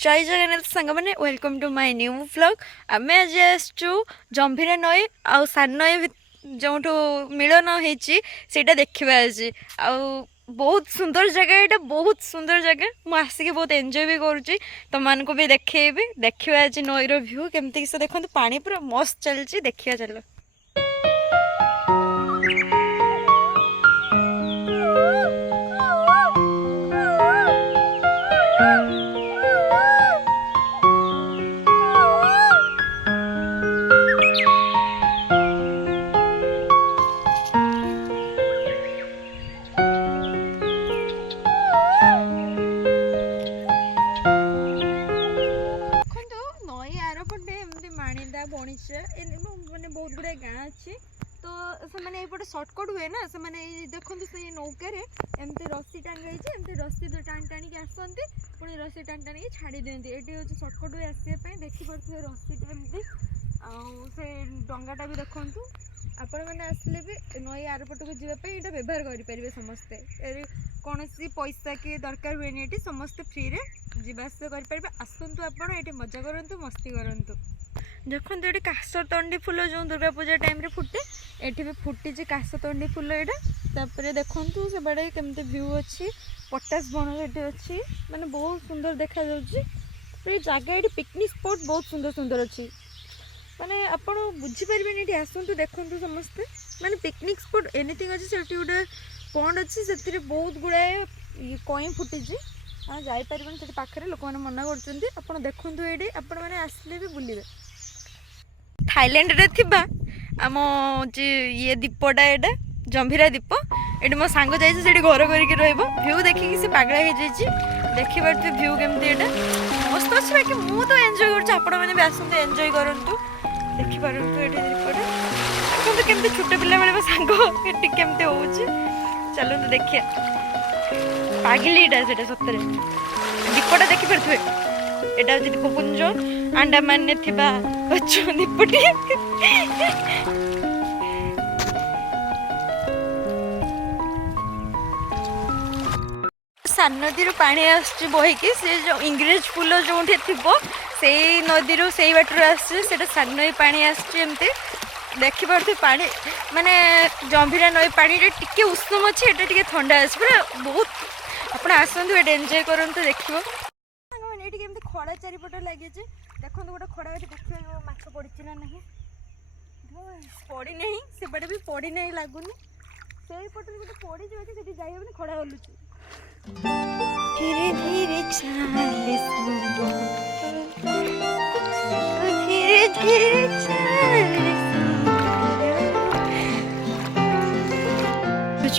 जय जगन्नाथ सांग मैंने welcome to my new vlog आम आज आसचु जंभीरा नई आउ सान नई जो मिलन होटा देखा आज बहुत सुंदर जगह यहाँ बहुत सुंदर जगह मुझे आसिक बहुत एंजॉय भी करुँची तुमको भी देखी देखा आज नईर व्यू केमती किस देखो पानी पूरा मस्त चलती देखा चलो माने बहुत गुड़ा गाँ अच्छे तो से ये सर्टकट हुए ना से देखो से नौकार एमती रस्सी टांगाई एमती रस्सी टाणी टाणी आसती पुणी रस्सी टाणी टाणी छाड़ी दिखती ये हूँ सर्टकट हुए आसपा देखिपे रस्सीटा एमती से डंगाटा भी देखूँ आपण मैंने आसले भी नई आरपट को जीवाई यहाँ व्यवहार करेंगे समस्ते कौन सी पैसा कि दरकार हुए ये समस्ते फ्री रे जीवास करेंगे आसतु आपड़ ये मजा करूँ मस्ती करूँ देखो ये काशतंडी फूल जो दुर्गा पूजा टाइम रे फुटे ये भी फुटी काशतंडी फूल यहाँ देखु से बड़े केमती व्यू अच्छी पटास बण ये अच्छी माने बहुत सुंदर देखा ये जगह ये पिकनिक स्पॉट बहुत सुंदर सुंदर अच्छी माने आप बुझीपारे ये आसतु देखु समस्ते माने पिकनिक स्पॉट एनिथिंग अच्छी से गोटे पॉन्ड अच्छी से बहुत गुड़ाए कई फुटी हाँ जापर से पाखे लोक मैंने मना कर देखु ये आपण मैंने आसले भी बुलवे थाईलैंड रे थिबा आम ये दीपटा यहाँ जंभीरा दीप ये मो सांग जाइए से घर करके व्यू देखिए से पागला हो जाइए देखी पारे व्यू केमती यहाँ मस्त अच्छे बाकी मुझे तो एंजॉय कर भी आसते एंजॉय करूँ देखिपार ये दीपटा देखो केमती छोट पिला बेले मो सांग ये केमती हो चलो तो देखिए पागिलीटा से सतरे दीपटा देखिपे यहाँ हूँ दीपपुंज अंडमान ने दीपटी सान नदी पानी आस बहीकि से जो इंग्रेज पुल जो थी से नदी से बाटर आसा सान नई पानी आमती देखिपे पानी माने जंभीरा नई पानी टे उष्म अच्छे ये ठंडा अच्छे पूरा बहुत आप आसतु ये एंजॉय करूँ देखिए खड़ा चारिपट लगे देखो गोटे खड़ा अच्छे देखिए माछ पड़ी ना नहीं पड़ी नहीं से पटे भी पड़ी नहीं लगुनि से पटे गोटे पड़ी जाए जाइए खड़ा हलुची धीरे धीरे धीरे धीरे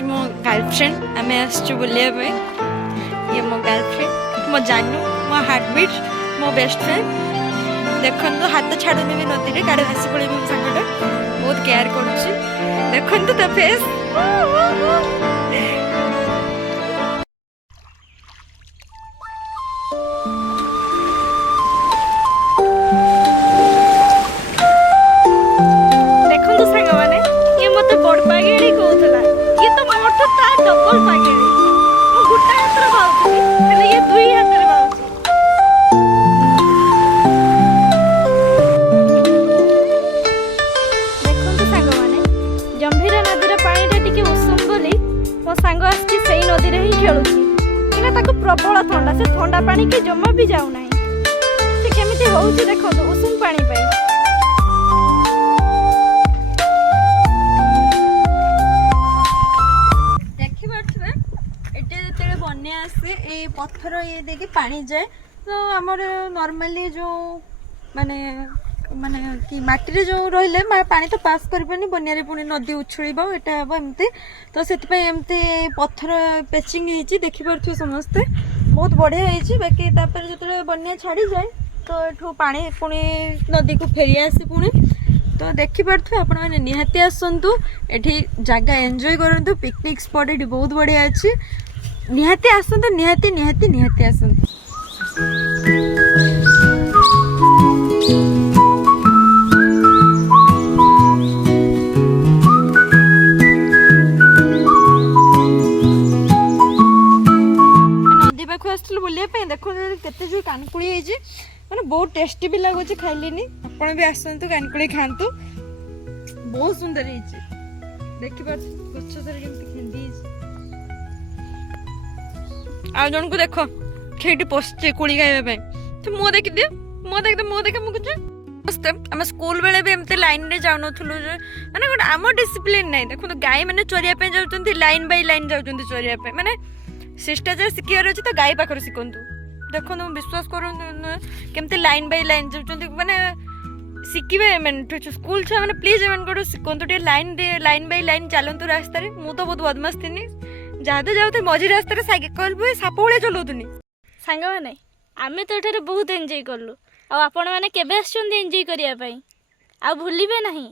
मो गर्लफ्रेंड आम आसचु बुलिया ये मो गर्लफ्रेंड मो जानू मो हार्टबीट मो बेस्ट फ्रेंड देखो हाथ छाड़ुनी भी नदी में काड़े भासी पड़े मो सांगटा बहुत केयर कर देखो तो फेस देखो तो सांग मैंने ये मत बड़ पागेड़ी कहला ये तो मोर तो ता डबल पागेड़ी मु गुटा हाथ रे भाउची ये दुई हाथ रे भाउची जंभीरा नदी पानी टे उषुम बोली मो सांग आसी नदी में ही खेलुची प्रबल ठंडा से ठंडा पानी के जमा भी जाऊना से केमिति होउची देखो उषुम पानी पाई देखि पारथबे एटे जेते बन्या आसे ए पत्थर ये देखि पानी जाए तो हमर नॉर्मली जो माने माने कि माटी जो रही पानी तो पास कर बनिया पुणी नदी उछुल यहाँ हम एमती तो से पत्थर पेचिंग देखिपे समस्ते बहुत बढ़िया है बाकी जो बनिया छाड़ी जाए तो ये पानी पुणी नदी को फेरी आसे पुणी तो देखिपे आपण मैंने निहाती आसतु ये जगह एंजॉय करूँ पिकनिक स्पॉट ये बहुत बढ़िया अच्छी निहाती आसतु निहाती निहाती निहाती आसतु बुलाया देखो केते जो कानकुड़ी ହେଇଛି ମାନେ ବହୁତ ଟେଷ୍ଟି ବି ଲାଗୁଛି ଖାଇଲିନି ଆପଣ ବି ଆସନ୍ତୁ କାନକୁଳି ଖାଆନ୍ତୁ ବହୁତ ସୁନ୍ଦର ହେଇଛି ଦେଖିପାରୁଛୁ ଗଛ ସାରା କେମିତି ଖେନ୍ଦି ହେଇଛି ଆଉ ଜଣକୁ ଦେଖ ସେଇଠି ପଶିଛି କୋଳି ଖାଇବା ପାଇଁ ତ ମୁଁ ଦେଖିଦିଅ ମୁଁ କିଛି ଆମେ ସ୍କୁଲ ବେଳେ ବି ଏମିତି ଲାଇନରେ ଯାଉନଥିଲୁ ଯେ ମାନେ ଗୋଟେ ଆମ ଡିସିପ୍ଲିନ ନାହିଁ ଦେଖନ୍ତୁ ଗାଈ ମାନେ ଚରିବା ପାଇଁ ଯାଉଛନ୍ତି ଲାଇନ ବାଇ ଲାଇନ ଯାଉଛନ୍ତି ଚରିବା ପାଇଁ ମାନେ ଶିଷ୍ଟାଚାର ଶିଖିବାର ଅଛି ତ ଗାଈ ପାଖରେ ଶିଖନ୍ତୁ ଦେଖନ୍ତୁ ମୁଁ ବିଶ୍ୱାସ କରନ୍ତୁ କେମିତି ଲାଇନ ବାଇ ଲାଇନ ଯାଉଛନ୍ତି ମାନେ ଶିଖିବେ ଏମାନେ ସ୍କୁଲ ଛୁଆ ମାନେ ପ୍ଲିଜ ଏମାନଙ୍କଠୁ ଶିଖନ୍ତୁ ଟିକେ ଲାଇନ ବାଇ ଲାଇନ ଚାଲନ୍ତୁ ରାସ୍ତାରେ ମୁଁ ତ ବହୁତ ବଦମାସ ଥିନି ଯାହା ଯାଉଥାଏ ମଝି ରାସ୍ତାରେ ସାଇକେଲ ବି ସାପ ଭଳିଆ ଚଲାଉଥିଲି ସାଙ୍ଗମାନେ ଆମେ ତ ଏଠାରେ ବହୁତ ଏନ୍ଜୟ କଲୁ ଆଉ ଆପଣମାନେ କେବେ ଆସୁଛନ୍ତି ଏନ୍ଜୟ କରିବା ପାଇଁ ଆଉ ଭୁଲିବେ ନାହିଁ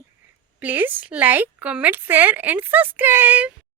please like comment share and subscribe